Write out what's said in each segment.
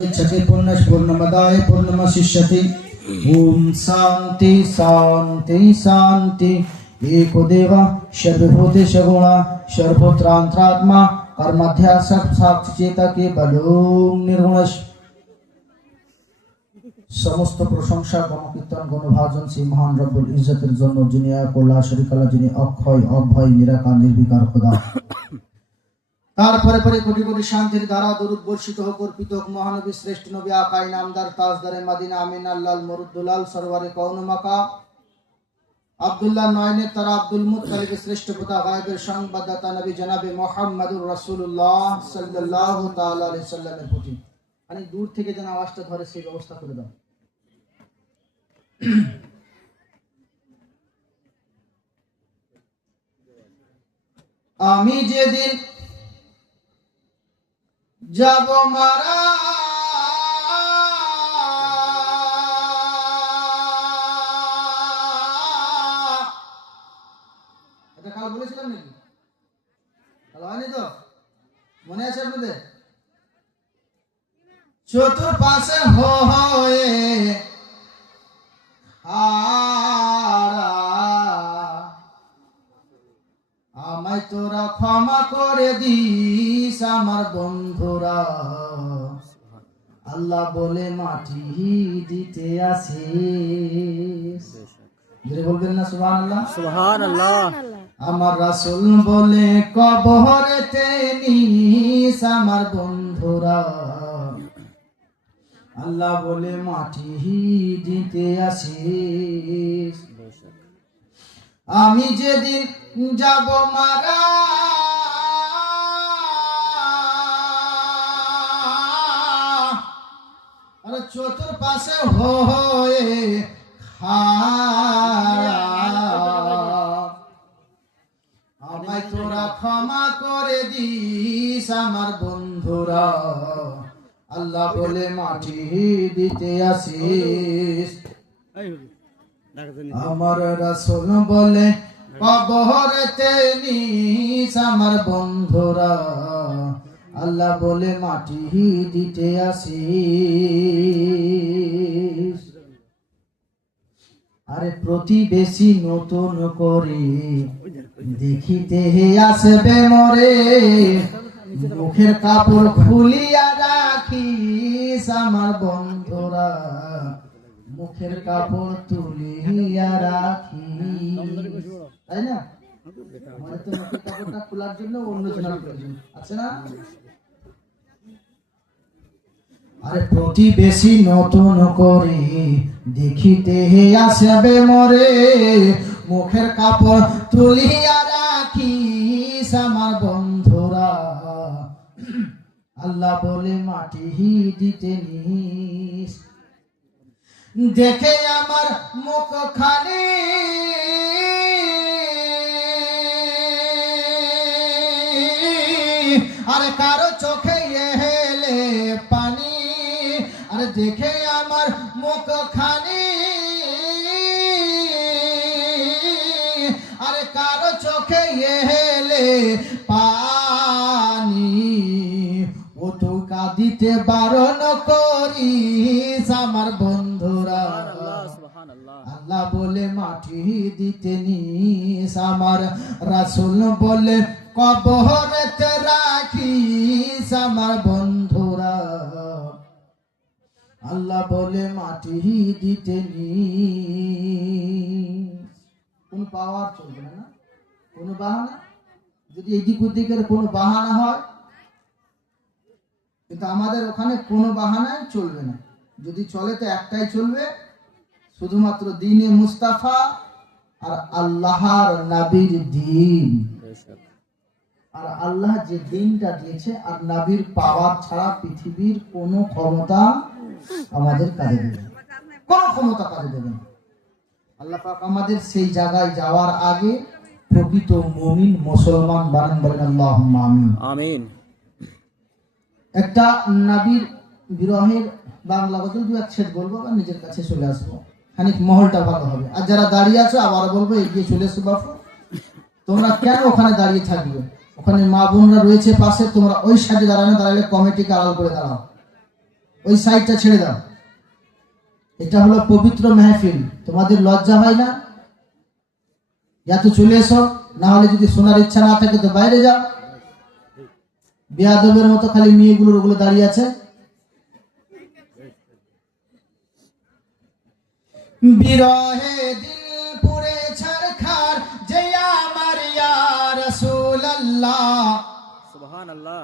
इच्छति पूर्णमदाय पूर्णमशिष्यति। ओम शांति शांति शांति। एको देव सर्वभूते सगुणा सर्वभूतांतरात्मा कर्माध्यासक साक्षी चेता के बलोम निर्गुण। समस्त प्रशंसा गणकीर्तन गणभाजन श्री महान रब्बुल इज्जतेर जन्य जिनि एक ला शरीका ला जिनि अक्षय अभय निराकार निर्विकार खुदा। তারপরে পরে কোটি কোটি শান্তির ধারা দরুদ বর্ষিত হোক অর্পিত হোক মহানবী শ্রেষ্ঠ নবী আকাই নামদার তাজদারে মদিনা আমিন আল্লাহ মরুদ্দুলাল সরওয়ারে কওন মাকা আব্দুল্লাহ নয়নের তারা আব্দুল মুত্তালিবের শ্রেষ্ঠ পিতা গায়বের সংবাদদাতা নবী জনাবে মুহাম্মদুর রাসূলুল্লাহ সাল্লাল্লাহু তাআলা আলাইহি সাল্লামের প্রতি অনেক দূর থেকে যেন আওয়াজটা ধরে সেই ব্যবস্থা করে দাও। আমি যেদিন যাব মারা এটা কাল বলেছিলাম নাকি? কাল হয়নি তো? মনে আছে আপনাদের? চতুর্পাশে হয়ে আমায় তোরা ক্ষমা করে দিস আমার বন্ধুরা, আল্লাহ বলে মাটি দিতে আসিস। বলবেন না সুবহানাল্লাহ? সুবহানাল্লাহ। আমার রাসূল বলে কবরেতে নিস আমার বন্ধুরা, আল্লাহ বলে মাটি দিতে আসিস। আমি যেদিন যাব মারা আর চতুর্পাশে হয়ে আমায় তোরা ক্ষমা করে দিস আমার বন্ধুরা, আল্লাহ বলে মাটি দিতে আসিস। আমার রাসূল বলে কবরেতে নিস আমার বন্ধুরা, আল্লাহ বলে মাটি দিতে আসিস। আরে প্রতিবেশী নতুন করে দেখিতে আসবে মরে, মুখের কাপড় খুলিয়া রাখিস আমার বন্ধুরা, মুখের কাপড় তুলিয়া রাখি। তাই না? আমাদের তো মুখের কাপড়টা খোলার জন্য অন্য জনের প্রয়োজন আছে না? আরে প্রতিবেশী নতুন করে দেখিতে আসবে মরে, মুখের কাপড় তুলিয়া রাখিস আমার বন্ধুরা, আল্লাহ বলে মাটি দিতে নিস। দেখে আমার মুখখানি আরে কারো চোখে এলে পানি, আরে দেখে আমার মুখখানি আরে কারো চোখে এলে পানি, ও তো কাঁদিতে বারণ করিস আমার বন্ধুরা, আল্লাহ বলে মাটি দিতে নিস। আমার রাসূল বলে কবরেতে রাখিস আমার বন্ধুরা, আল্লাহ বলে মাটি দিতে নিস। কোন পাওয়ার চলবে না, কোন বাহানা। যদি এদিক ওদিকের কোন বাহানা হয়, কিন্তু আমাদের ওখানে কোনো বাহানাই চলবে না। যদি চলে তো একটাই চলবে, শুধুমাত্র দ্বীনে মুস্তাফা আর আল্লাহর নবীর দ্বীন। আর আল্লাহ যে দ্বীনটা দিয়েছে আর নবীর পাওয়ার ছাড়া পৃথিবীর কোনো ক্ষমতা আমাদের কাজে দেবে না, কোনো ক্ষমতা কাজে দেবে না। আল্লাহ পাক আমাদের সেই জায়গায় যাওয়ার আগে প্রকৃত মুমিন মুসলমান বানান, বলেন আল্লাহুম্মা আমিন। আমিন। একটা নবীর বিরহের বাংলা গজল দু এক ছেদ বলবো আর নিজের কাছে চলে আসবো, খানিক মহলটা ভালো হবে। আর যারা দাঁড়িয়ে আছো আবার বলবো এগিয়ে চলে এসো বাপু। তোমরা কেন ওখানে দাঁড়িয়ে থাকবে? ওখানে মা বোনরা রয়েছে পাশে, তোমরা ওই সাইডে দাঁড়ালে কমিটিকে আড়াল করে দাঁড়াও। ওই সাইডটা ছেড়ে দাও। এটা হলো পবিত্র মেহফিল, তোমাদের লজ্জা হয় না? ইয়া তো চলে এসো, না হলে যদি শোনার ইচ্ছা না থাকে তো বাইরে যাও। বেয়াদবের মতো খালি মেয়েগুলোর ওগুলো দাঁড়িয়ে আছে। বিরহে দিল পুরে ছারখার যে আমার ইয়া রাসূলুল্লাহ। সুবহানাল্লাহ।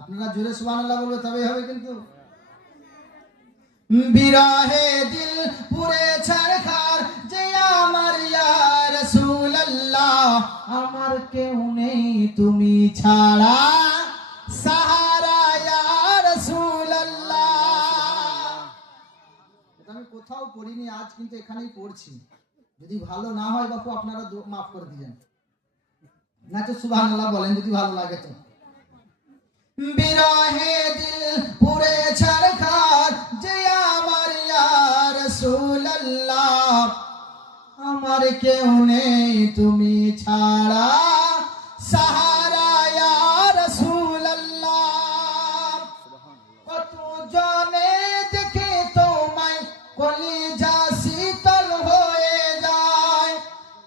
আপনারা জোরে সুবহানাল্লাহ বলবে তবেই হবে কিন্তু। বিরহে দিল পুরে ছারখার যে আমার ইয়া রাসূলুল্লাহ। আমার কেউ নেই তুমি ছাড়া সাহারা ইয়া রাসূলুল্লাহ। এটা আমি কোথাও পড়িনি, আজ কিন্তু এখানেই পড়ছি। যদি ভালো না হয় বাপু আপনারা মাফ করে দিবেন, না তো সুবহানাল্লাহ বলেন যদি ভালো লাগে তো। বিরহে দিল পুরে ছারখার যে আমার ইয়া রাসূলুল্লাহ। আমার কেউ নেই তুমি ছাড়া সাহারা ইয়া রাসূলুল্লাহ। কত জনে দেখে তোমায় কলিজা শীতল হয়ে যায়।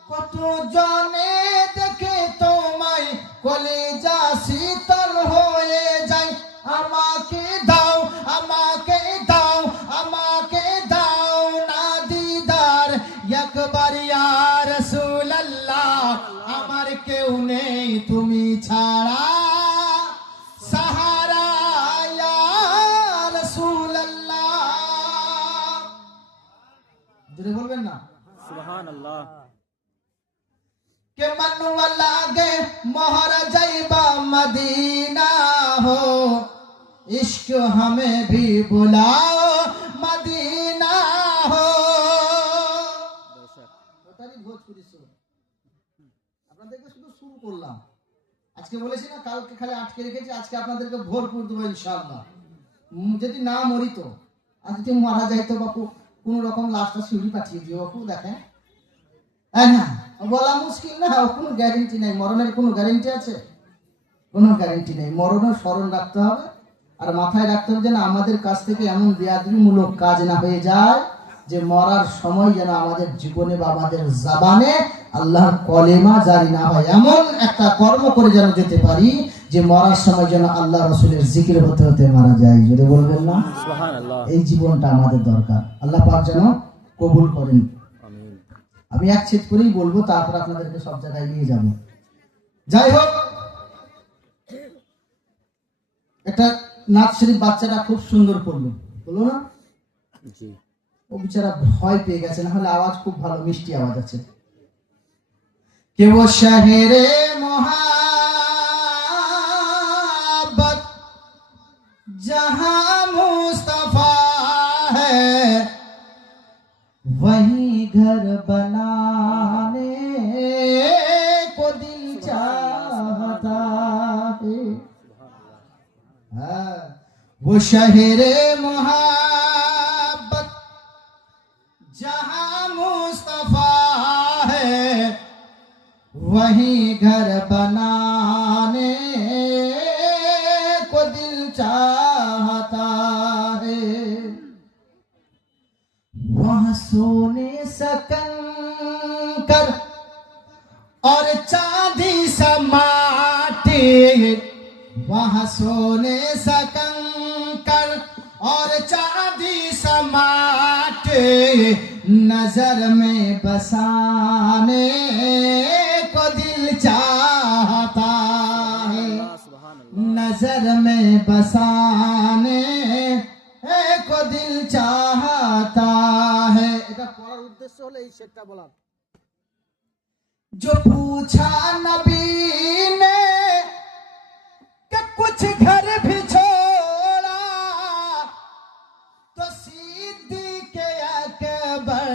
কত জনে দেখে তোমায় কলিজা শীতল হয়ে যায়। আমাকে দাও, আমাকে দাও, আমাকে দাও না দিদার একবার ইয়া রাসূলুল্লাহ। আমার কেউ নেই তুমি ছাড়া সাহারা ইয়া রাসূলুল্লাহ। জোরে বলবেন না সুবহানাল্লাহ। के मनवा लागे मोहर जैबा मदीना हो। इश्क हमें भी बुलाओ मदीना हो। ওটারই ভোজপুরি সুর, আপনাদেরকে শুধু শুরু করলাম। আজকে বলেছি না কালকে খালি আটকে রেখেছি, আজকে আপনাদেরকে ভরপুর দেবো ইনশাআল্লাহ। যদি না মরি তো, আর যদি মারা যায় তো বাপু কোন রকম লাশটা সিঁড়ি পাঠিয়ে দিও বাপু। দেখেন না বলা মুশকিল না, কোনো গ্যারেন্টি নেই। মরণের কোনো গ্যারেন্টি আছে? কোনো গ্যারেন্টি নেই। মরণের স্মরণ রাখতে হবে, আর মাথায় রাখতে হবে যেন আমাদের কাছ থেকে এমন বেয়াদবিমূলক কাজ না হয়ে যায় যে মরার সময় যেন আমাদের জীবনে বা আমাদের জবানে আল্লাহর কলেমা জারি না হয়। এমন একটা কর্ম করে যেন যেতে পারি যে মরার সময় যেন আল্লাহ রাসূলের জিকির হতে হতে মারা যায়। যদি বলবেন না সুবহানাল্লাহ। এই জীবনটা আমাদের দরকার। আল্লাহ পাক যেন কবুল করেন। আমি এক ছেদ করেই বলবো, তারপর আপনাদেরকে সব জায়গায় নিয়ে যাব। যাই হোক, একটা নাচ শরীফ বাচ্চাটা খুব সুন্দর করলো, বলো না? জি। ও বেচারা ভয় পেয়ে গেছে, না হলে আওয়াজ খুব ভালো, মিষ্টি আওয়াজ আছে। কে ও শহরে মোহাব্বত जहां मुस्तफा है वहीं घर बनाने को दिल चाहता है। वो शहरे मोहब्बत जहां मुस्तफा है वहीं घर बनाने को दिल चाहता है। वहाँ सोने सकंकर और चांदी समाटे। वहाँ सोने सकंकर और चांदी समाटे नजर में बसाने को दिल चाहता है। नजर में बसाने को दिल चाहता है। এটা পড়ার উদ্দেশ্য হলো এই শেরটা বলা। जो पूछा नबी ने कि कुछ घर भी छोड़ा तो सिद्दीक़ अकबर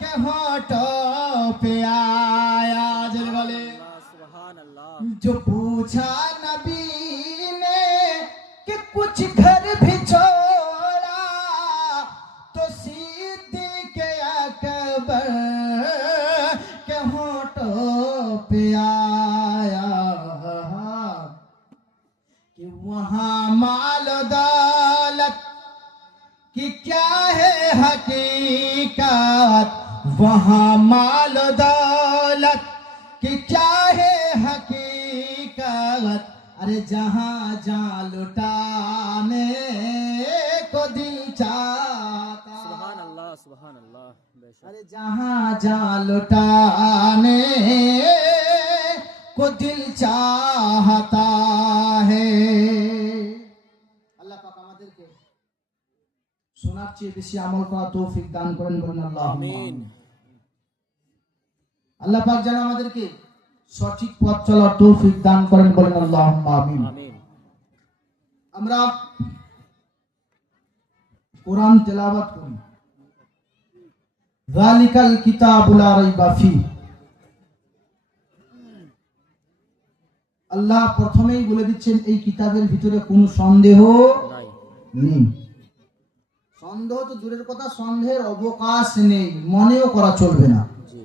के होठों पे आया। जल वाले जो पूछा नबी ने कि कुछ घर भी छोड़ा तो सिद्दीक़ अकबर के होठों पे आया। कि क्या है हकीकत वहाँ माल दौलत, कि क्या है हकीकत, अरे जहाँ जहाँ लुटाने को दिल चाहता, सुबहान अल्लाह, सुबहान अल्लाह। बेशक। अरे जहाँ जहाँ लुटाने को दिल चाहता है। আল্লাহ পাক আমাদেরকে শোনার চেয়ে বেশি আমল করা তৌফিক দান করেন, বলেন আল্লাহুম্মা আমিন। আল্লাহ পাক যেন আমাদেরকে সঠিক পথ চলার তৌফিক দান করেন, বলেন আল্লাহুম্মা আমিন। আমিন। আমরা কোরআন তেলাওয়াত করি, যালিকাল কিতাবু লা রাইবা ফি। আল্লাহ প্রথমেই বলে দিচ্ছেন এই কিতাবের ভিতরে কোনো সন্দেহ নাই। নেই। সন্দেহ তো দূরের কথা, সন্দেহের অবকাশ নেই, মনেও করা চলবে না। জি।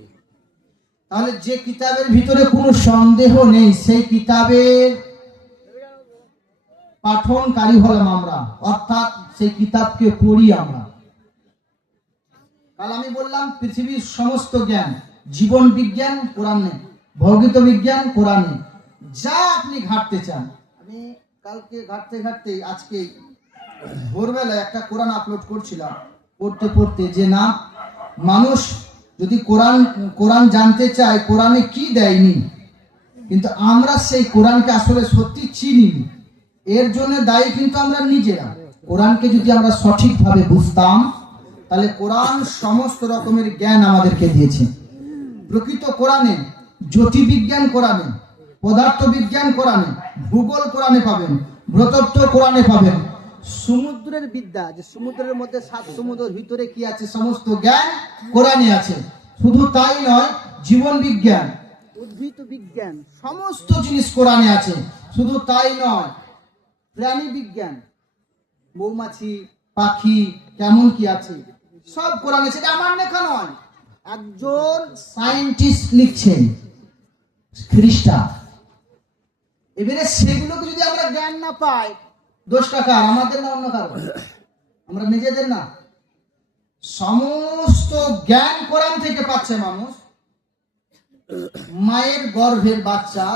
তাহলে যে কিতাবের ভিতরে কোনো সন্দেহ নেই সেই কিতাবের পাঠনকারী হলাম আমরা, অর্থাৎ সেই কিতাবকে পড়ি আমরা। কাল আমি বললাম পৃথিবীর সমস্ত জ্ঞান, জীবন বিজ্ঞান কোরআনে, ভৌগোলিক বিজ্ঞান কোরআনে, যা আপনি ঘাটতে চান। আমি কালকে ঘাটতে ঘাটতে আজকে ভোরবেলায় একটা কোরআন আপলোড করছিলাম, পড়তে পড়তে যে না, মানুষ যদি কোরআন জানতে চায় কোরআনে কি দেয়নি, কিন্তু আমরা সেই কোরআনকে আসলে সত্যি চিনিনি। এর জন্য দায়ী কিন্তু আমরা নিজেরা। কোরআনকে যদি আমরা সঠিকভাবে বুঝতাম তাহলে কোরআন সমস্ত রকমের জ্ঞান আমাদেরকে দিয়েছে। প্রকৃত কোরআনে জ্যোতির্বিজ্ঞান কোরআনে, পদার্থ বিজ্ঞান কোরআনে, ভূগোল কোরআনে পাবেন, ভূতত্ত্ব কোরআনে পাবেন, সমুদ্রের বিদ্যা, যে সমুদ্রের মধ্যে 7 সমুদ্রের ভিতরে কি আছে সমস্ত জ্ঞান কোরআনে আছে। শুধু তাই নয়, জীবন বিজ্ঞান, উদ্ভিদ বিজ্ঞান, সমস্ত জিনিস কোরআনে আছে। শুধু তাই নয়, প্রাণী বিজ্ঞান, মৌমাছি পাখি কেমন কি আছে সব কোরআনে। সেটা আমার লেখা নয়, একজন সায়েন্টিস্ট লিখছেন, খ্রিস্টান। এবারে সেগুলোকে যদি আমরা জ্ঞান না পাই, দোষটা কার? আমাদের না অন্য কারো? আমরা নিজেদের না। সমস্ত জ্ঞান কোরআন থেকে পাচ্ছে মানুষ। মায়ের গর্ভের বাচ্চা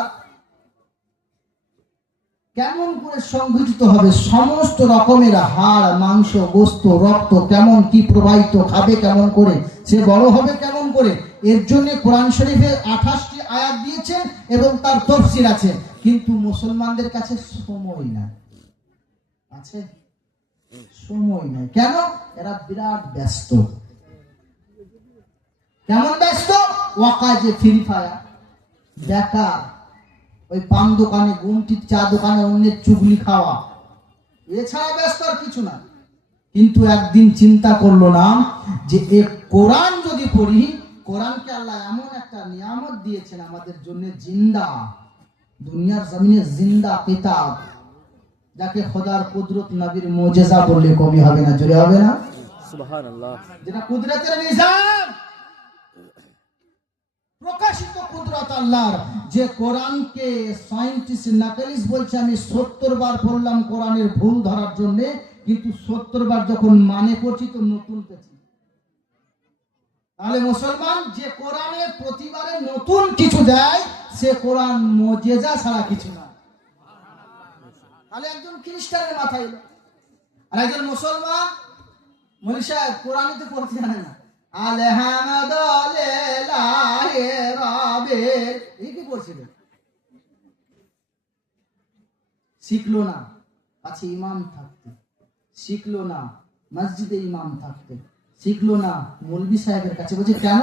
কেমন করে সংগঠিত হবে, সমস্ত রকমের হাড় মাংস গোস্ত রক্ত কেমন কি প্রবাহিত, খাবে কেমন করে, সে বড় হবে কেমন করে, এর জন্য কোরআন শরীফে 28টি আয়াত দিয়েছেন এবং তার তাফসীর আছে। কিন্তু মুসলমানদের কাছে সময় নাই, আছে সময় নাই। কেন? এরা বিরাট ব্যস্ত। কেমন ব্যস্ত? ওয়াকাজে ফ্রি ফায়ার দেখা, ওই পান দোকানে গুমটি, চা দোকানে অন্যের চুগলি খাওয়া, এছাড়া ব্যস্ত আর কিছু না। কিন্তু একদিন চিন্তা করলো না যে এ কোরআন যদি পড়ি, কোরআনকে আল্লাহ এমন একটা নিয়ামত দিয়েছেন আমাদের জন্য, জিন্দা, দুনিয়ার জমিনে জিন্দা কিতাব, যাকে খোদার কুদরত নবীর মুজিজা বললে কবি হবে না, জোরে হবে না? সুবহান আল্লাহ। যেটা কুদরতের নিজাম, প্রকাশিত কুদরত আল্লাহর, যে কোরআনকে সায়েন্টিস্ট নাকালিস বলছে আমি 70 বার পড়লাম কোরআনের ভুল ধরার জন্য, কিন্তু 70 বার যখন মানে পড়ছি তো নতুন পেয়েছি। তাহলে মুসলমান যে কোরআনে প্রতিবারে নতুন কিছু দেয়, সে কোরআন মুজিজা ছাড়া কিছু না। তাহলে একজন খ্রিস্টানের মাথায় এলো, আর একজন মুসলমান মৌলভী সাহেব কোরআনই তো পড়তে জানে না, আলহামদুলিল্লাহ রাব্বিল, এই কি পড়ছিল? শিখলো না কাছে ইমাম থাকতে, শিখলো না মসজিদে ইমাম থাকতে, শিখলো না মৌলভী সাহেবের কাছে। বলছে কেন?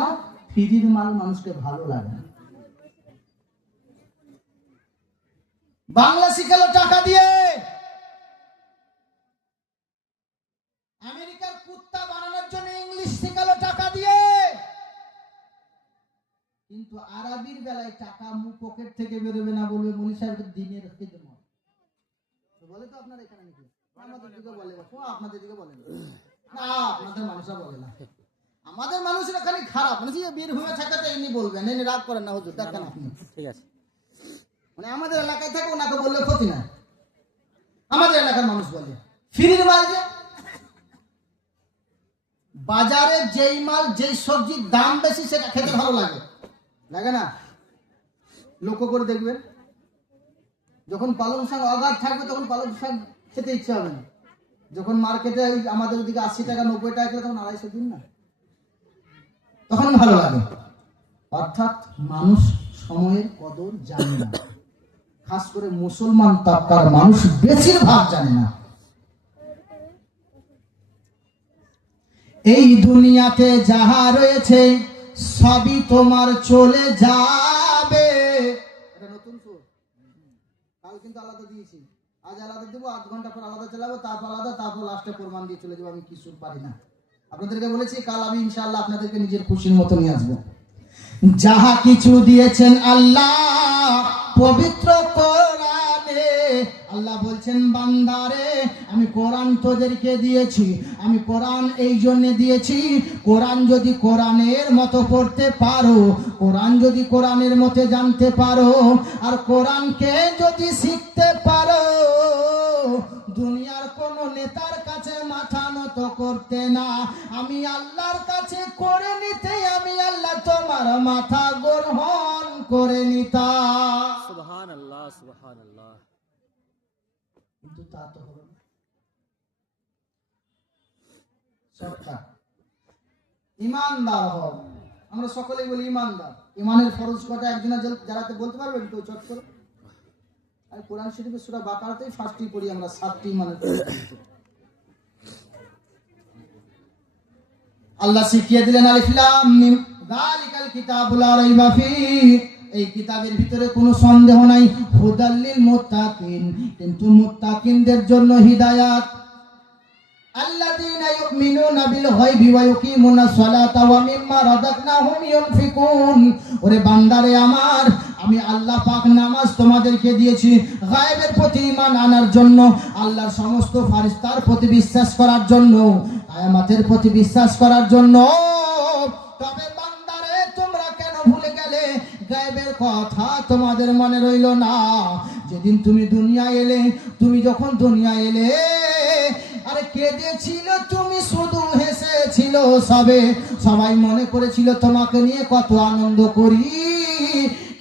ফ্রির মাল মানুষকে ভালো লাগে না। বাংলা শিখালো টাকা দিয়ে, আমেরিকার কুত্তা বানানোর জন্য ইংলিশ শিখালো টাকা দিয়ে, কিন্তু আরবির বেলায় টাকা পকেট থেকে বেরোবে না, বলবে মৌলভী সাহেবের দিনের খিদমত। বলে তো আপনার এখানে নাকি? আমাদের দিকে বলে, আপনাদের দিকে বলে না, আপনাদের মানুষরা বলে না। আমাদের মানুষেরা খালি খারাপ, মানে বীরভূমে থাকাতে এমনি বলবেন, এনে রাগ করেন না হুজুর, দেখেন আপনি, ঠিক আছে। মানে আমাদের এলাকায় থাকে ওনাকে বললে ক্ষতি নাই। আমাদের এলাকার মানুষ বলে ফ্রির মাল যে, বাজারে যেই মাল যেই সবজির দাম বেশি সেটা খেতে ভালো লাগে, লাগে না? লক্ষ্য করে দেখবেন, যখন পালং শাক অগাধ থাকবে তখন পালং শাক খেতে ইচ্ছা হবে না। যখন মার্কেটে আমাদের ওদিকে 80 টাকা 90 টাকা কিলো, তখন 250 দিন না, তখন ভালো লাগে। অর্থাৎ মানুষ সময়ের কদর জানে না, খাস করে মুসলমান তাবকার মানুষ বেশিরভাগ জানে না। এই দুনিয়াতে যাহা রয়েছে সবই তোমার চলে যাবে। এটা নতুন সুর, কাল কিন্তু আলাদা দিয়েছি, আজ আলাদা দেবো, 8 ঘন্টা পর আলাদা চালাবো, তারপর আলাদা, তারপর লাস্টে প্রমাণ দিয়ে চলে যাবো আমি কি সুর পারি না। আপনাদেরকে বলেছি কাল আমি ইনশাআল্লাহ আপনাদেরকে নিজের খুশির মতো নিয়ে আসবো। যাহা কিছু দিয়েছেন আল্লাহ পবিত্র কোরআনে, আল্লাহ বলছেন বান্দারে আমি কোরআন তোদেরকে দিয়েছি, আমি কোরআন এই জন্য দিয়েছি, কোরআন যদি কোরআনের মতো পড়তে পারো, কোরআন যদি কোরআনের মতো জানতে পারো, আর কোরআনকে যদি শিখতে পারো, দুনিয়ার কোন নেতার কাছে মাথা নত করতে না, আমি আল্লাহর কাছে করে নিতে, আমি আল্লাহ তোমার মাথা গ্রহণ করে নিতাম। সুবহানাল্লাহ, সুবহানাল্লাহ। কিন্তু তা তো হলো না। সবটা ইমানদার হও, আমরা সকলেই বলি ইমানদার। ইমানের ফরজ কটা একজনের যারাতে বলতে পারবেন কেউ চট করে? আর কোরআন শরীফের সূরা বাকারাতেই ফার্স্টই পড়ি আমরা 7টি ইমানের ফরজ। আল্লাহ শিখিয়ে দিলেন আলিফ লাম মিম যালিকাল কিতাবুল লা রাইবা ফীহি, এই কিতাবের ভিতরে কোনো সন্দেহ নাই, হুদাল লিল মুত্তাকিন, কিন্তু মুত্তাকিনদের জন্য হিদায়াত। আল্লাযীনা ইউমিনুনা বিল গায়বি ওয়া ইউকিমুনাস সালাতা ওয়া মিম্মা রাযাকনাহুম ইউনফিকুন। ওরে বান্দারে আমার, আমি আল্লাহ পাক নামাজ তোমাদেরকে দিয়েছি গায়বের প্রতি ঈমান আনার জন্য, আল্লাহর সমস্ত ফেরেশতার প্রতি বিশ্বাস করার জন্য, কিয়ামতের প্রতি বিশ্বাস করার জন্য। তবে বান্দারে তোমরা কেন ভুলে গেলে? গায়বের কথা তোমাদের মনে রইল না। যেদিন তুমি দুনিয়ায় এলে, তুমি যখন দুনিয়ায় এলে, আরে কেঁদেছিল তুমি, শুধু হেসেছিল সবে, সবাই মনে করেছিল তোমাকে নিয়ে কত আনন্দ করি,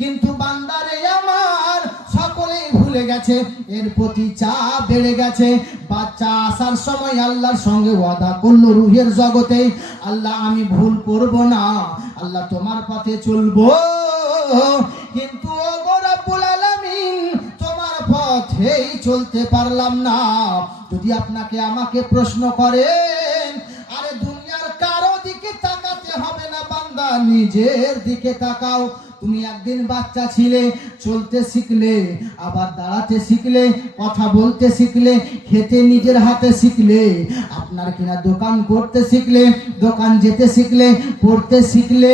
কিন্তু বান্দারে আমার সকলেই ভুলে গেছে, এর প্রতি চাপ বেড়ে গেছে। বাচ্চা আসার সময় আল্লাহর সঙ্গে ওয়াদা করলো রুহের জগতে, আল্লাহ আমি ভুল করব না, আল্লাহ তোমার পথে চলবো, কিন্তু ওগো রব্বুল আলামিন তোমার পথেই চলতে পারলাম না। যদি আপনাকে আমাকে প্রশ্ন করেন, আরে দুনিয়ার কারো দিকে তাকাতে হবে না বান্দা, নিজের দিকে তাকাও। তুমি একদিন বাচ্চা ছিলে, চলতে শিখলে, আবার দাঁড়াতে শিখলে, কথা বলতে শিখলে, খেতে নিজের হাতে শিখলে, আপনার কিনা দোকান করতে শিখলে, দোকান যেতে শিখলে, পড়তে শিখলে।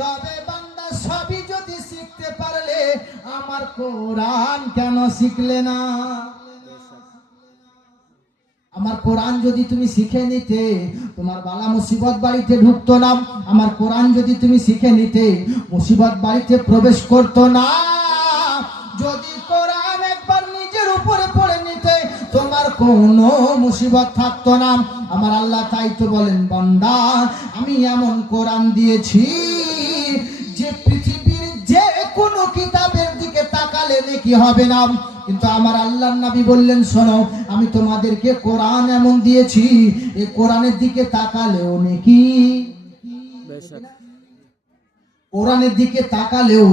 তবে বান্দা সবই যদি শিখতে পারলে, আমার কোরআন কেন শিখলে না? আমার কোরআন যদি তুমি শিখে নিতে, তোমার বালা মুসিবত বাড়িতে ঢুকতো না। আমার কোরআন যদি তুমি শিখে নিতে, মুসিবত বাড়িতে প্রবেশ করতো না। যদি কোরআন একবার নিজের উপরে পড়ে নিতে, তোমার কোনো মুসিবত থাকতো না। আমার আল্লাহ তাই তো বলেন, বান্দা আমি এমন কোরআন দিয়েছি যে পৃথিবীর যে কোনো কিতাবের দিকে তাকালে নেকি হবে না, কিন্তু আমার আল্লাহর নবী বললেন, শোনো আমি তোমাদেরকে কোরআন এমন দিয়েছি, এই কোরআনের দিকে তাকালেও নেকি, বেশক। কোরআনের দিকে তাকালেও